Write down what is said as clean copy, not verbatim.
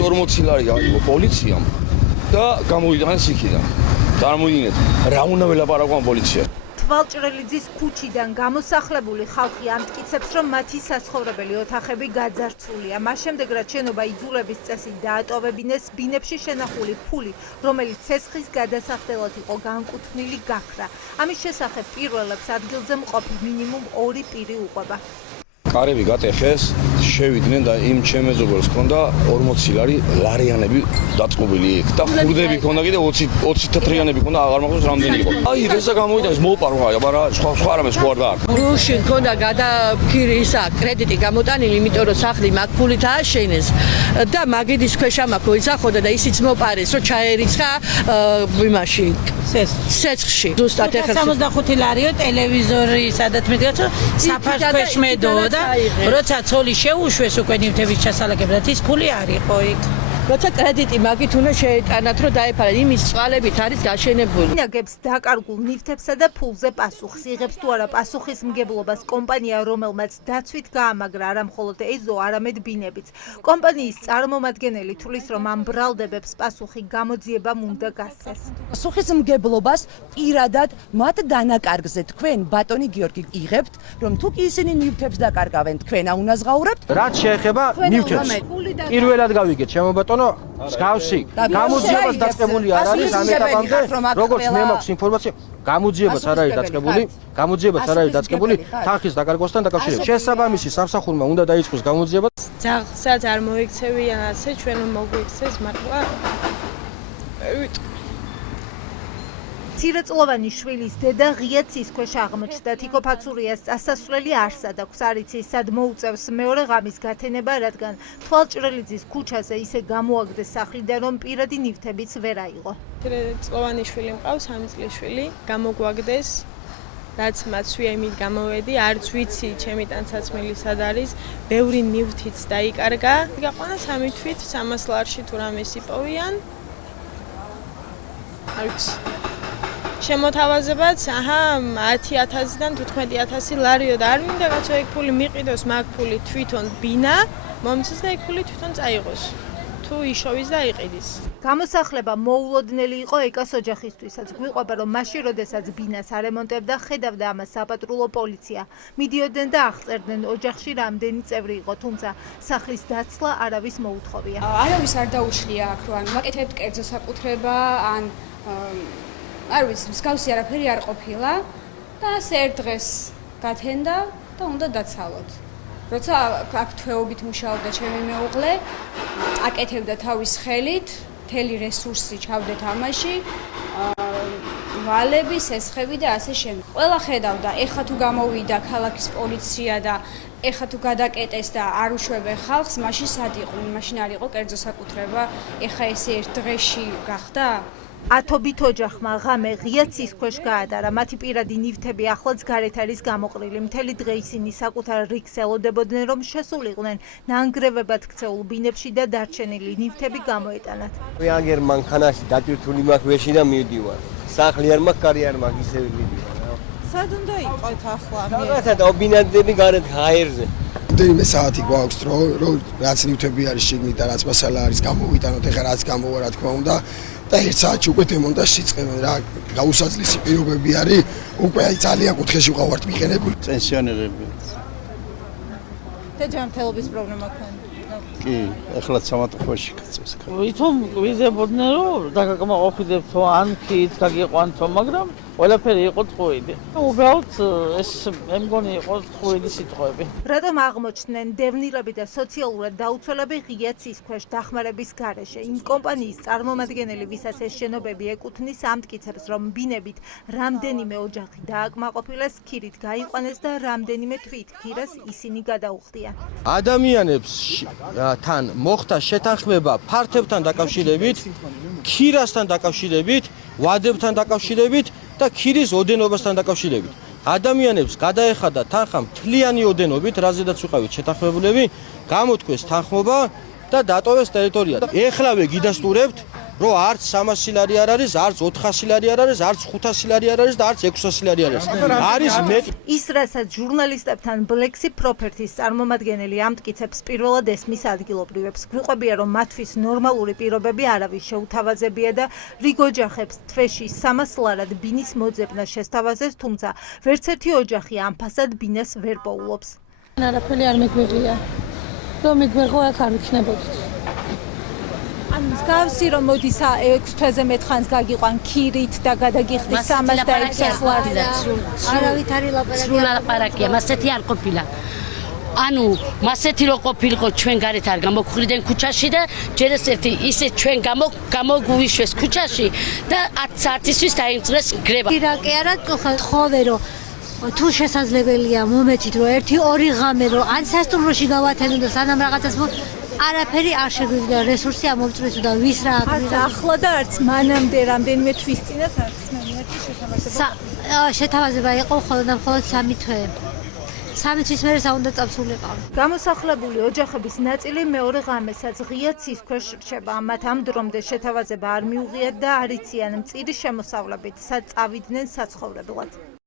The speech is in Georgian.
40 ლარი გაიგო პოლიციამ და გამოიტანეს იქიდან. წარმოიდგინეთ, რა უნდა ველაპარაკო ამ პოლიციას. თვალჭრელიძის ქუჩიდან გამოსახლებული ხალხი ამტკიცებს, რომ მათი საცხოვრებელი ოთახები გაძარცვულია. მას შემდეგ, რაც შენობა იძულების წესით დაატოვებინეს, ბინებში შენახული ფული, რომელიც ცეცხლის გადასახდელად იყო განკუთვნილი, გაქრა. ამის შესახებ პირველებს ადგილზე მყოფი მინიმუმ 2 პირი უყვება. კარები გატეხეს, შევიდნენ და იმ ჩემეზობელს ჰქონდა 40 ლარიანები დაწყობილი იქ და ხურდები ჰქონდა კიდე 20 თეთრიანები ჰქონდა, აღარ მახსოვს რამდენი იყო. აი რესა გამოიტანეს მოპარვა, აბა სხვა რამეს ხო არ და. გრუში ჰქონდა გადაფიქრი ისა კრედიტი გამოტანილი, იმიტომ რომ სახლი მაგ ფულით ააშენეს და მაგიდის ქვეშ ამაყო იცახოდა და ისიც მოპარეს, რომ ჩაერიცხა იმაში სეცხში. ზუსტად ეხლა 65 ლარიო ტელევიზორი სადაც მიდიოდა საფარს ქვეშ მედო და როცა ცოლი შეუშვეს უკვე ნივთების ჩასალაგებლად ის ფული არ იყო იქ. როცა კრედიტი მაგით უნდა შეეტანათ, რომ დაეფარათ, იმის წყალებით არის გაშენებული. ინაგებს დაკარგულ ნივთებსა და ფულზე პასუხს იღებს თუ არა პასუხისმგებლობას კომპანია, რომელმაც დაცვით გაამაგრა არა მხოლოდ ეზო, არამედ ბინებიც. კომპანიის წარმომადგენელი თვლის, რომ ამ ბრალდებებს პასუხი გამოძიებამ უნდა გასცეს. პასუხისმგებლობას პირადად მათ დანაკარგზე თქვენ ბატონი გიორგი იღებთ, რომ თუ კი ისინი ნივთებს დაკარგავენ, თქვენ აუნაზღაურებთ? რაც შეეხება ნივთებს. პირველად გავიგეთ, ჩემო ბატონო, მსგავსი გამოძიებას დაწყებული არ არის ამ ეტაპამდე, როგორც მე მაქვს ინფორმაცია, გამოძიებას არ არის დაწყებული, თანხის დაკარგვასთან დაკავშირებით. შესაბამისი სამსახურმა უნდა დაიწყოს გამოძიება. ძაღლსაც არ მოიქცევიან ასე, ჩვენ მოგვიქცეს მართლა. მცირეწლოვანი შვილის დედა ღია ცის ქვეშ აღმოჩნდა. თიქო ფაცურიას წასასვლელი არსად აქვს, არ იცის სად მოუწევს მეორე ღამის გათენება, რადგან თვალჭრელიძის ქუჩაზე ისე გამოაგდეს სახლიდან, რომ პირადი ნივთებიც ვერ აიღო. მცირეწლოვანი შვილი მყავს, 3 წლის შვილი, გამოგვაგდეს, რაც მაცვია იმით გამოვედი, არც ვიცი ჩემი ტანსაცმელი სად არის, ბევრი ნივთიც დაიკარგა. გაყვანა 3 თვით 300 ლარში თუ რამეს იპოვიან. არ ვიცი. შემოთავაზებაც, 10,000-დან 15,000 ლარიო და არ მინდა კაცო ეგ ფული მიყიდოს, მაგ ფული თვითონ ბინა მომცეს და ეგ ფული თვითონ წაიღოს. თუ იშოვის და იყიდის. გამოსახლება მოულოდნელი იყო ეკას ოჯახისთვისაც. გვიყვება, რომ მაშინ, როდესაც ბინას არემონტებდა, ხედავდა ამას საპატრულო პოლიცია. მიდიოდნენ და აღწერდნენ ოჯახში რამდენი წევრი იყო, თუმცა სახლის დაცლა არავის მოუთხოვია. არავის არ დაუშლია აქ, რომ ვაკეთებთ კერძო საკუთრება, ან არ ვიცი, მსგავსი არაფერი არ ყოფილა და ასე ერთ დღეს გათენდა და უნდა დაცალოთ. როცა აქ თვეობით მუშაობდა ჩემი მეუღლე, აკეთებდა თავის ხელით, მთელი რესურსი ჩავდეთ ამაში, ვალები, სესხები და ასე შემდეგ. ყველა ხედავდა, ეხლა თუ გამოვიდა ქალაქის პოლიცია და ეხლა თუ გადაკეტეს და არ უშვებენ ხალხს, მაშინ სად იყო? მაშინ არ იყო კერძო საკუთრება, ეხლა ესე ერთ დღეში გახდა? ათობით ოჯახმა ღამე ღია ცის ქვეშ გაატარა. მათი პირადი ნივთები ახლაც გარეთ არის გამოყრილი. მთელი დღე ისინი საკუთარ რიგს ელოდებოდნენ, რომ შესულიყვნენ ნანგრევებად ქცეულ ბინებში და დარჩენილი ნივთები გამოეტანათ. აგერ მანქანაში დატვირთული მაქვს ვეში და მივდივარ. სახლი არ მაქვს, კარი არ მაქვს, ისევ მივდივარ. სად უნდა იყოთ ახლა? რაღაცა დაობინადები გარეთ ჰაერზე. რამდენიმე საათი გვაქვს, რომ რაც ნივთები არის შიგნით და რაც მასალა არის გამოვიტანოთ, ეხლა რაც გამოვა რა თქმა უნდა. და 1 საათში უკვე დემონტაჟს იწყებენ რა გაუსაძლისი პირობები არის უკვე აი ძალიან კუთხეში ვყავართ მიყენებული პენსიონერები და ჯანმრთელობის პრობლემა ქონდა კი ეხლა სამათხოვში კაცებს ვითომ ვიზებოდნენ რომ დაგაკმაყოფილებთო ან ქით გაგიყვანთო მაგრამ ყველაფერი იყო ტყუილი უბრალოდ ეს მე მგონი იყო ტყუილი სიტყვები რადგან აღმოჩნდნენ დევნილები და სოციალურად დაუცველები ღია ცის ქვეშ დახმარების გარეშე იმ კომპანიის წარმომადგენელი ვისაც ეს შენობები ეკუთვნის ამტკიცებს რომ ბინებით რამდენიმე ოჯახი დააკმაყოფილეს ქირით გაიყვანეს და რამდენიმე თვით ქირას ისინი გადაუხდიან ადამიანებს თან მოხდა შეთანხმება ფართებთან დაკავშირებით ქირასთან დაკავშირებით ვადებთან დაკავშირებით და ქირის ოდენობასთან დაკავშირებით. ადამიანებს გადაეხადა თანხა მთლიანი ოდენობით, რაზედაც ვიყავით შეთანხმებულები, გამოთქვეს თანხმობა და დატოვეს ტერიტორია. ეხლავე გიდასტურებთ რომ არც 300 ლარი არ არის, არც 400 ლარი არ არის, არც 500 ლარი არ არის და არც 600 ლარი არ არის. არის მეტი. ის რასაც ჟურნალისტებთან Black Sea Properties წარმომადგენელი ამტკიცებს, პირველად ესმის ადგილობრივებს. გვიყვებია, რომ მათთვის ნორმალური პირობები არავის შეუთავაზებია და რიგ ოჯახებს თვეში 300 ლარად ბინის მოძებნა შესთავაზეს, თუმცა ვერც ერთი ოჯახი ამ ფასად ბინას ვერ პოულობს. არაფერი არ მეგვიღია. რომ მიგვეღო აქ არ ვიქნებოდით. ან მსგავსი რომ მოდის 6 თვეზე მეტ ხანს გაგიყვან ქირით და გადაგიხდის 300 და 600 ლარად. არავით არ ილაპარაკია. სრულ ლაპარაკია, მასეთი არ ყოფილა. ანუ მასეთი რო ყოფილიყო ჩვენ გარეთ არ გამოგხვიდნენ ქუჩაში და ჯერ ერთი ისე ჩვენ გამოგვიშვეს ქუჩაში და 10 საათისთვის დაიმწრეს გრება. კი არა, თხოვე რომ თუ შესაძლებელია მომეცით რომ 1-2 ღამე რომ ან სასტუმროში გავათენო და სანამ რაღაცას არაფერი არ შეგვიძლია რესურსი ამომწრეს და ვის რა არც ახლა და არც მანამდე რამდენიმე თვის წინას არც მეერთი შეთავაზება. შეთავაზება იყო მხოლოდ 3 თვე. 3 თვის მერე საუნდა წამსულიყავ. გამოსახლებული ოჯახების ნაწილი მეორე ღამესაც ღია ცის ქვეშ რჩება. მათ ამ დრომდე შეთავაზება არ მიუღიათ და არ იციან მწირი შემოსავლებით, სად წავიდნენ საცხოვრებლად.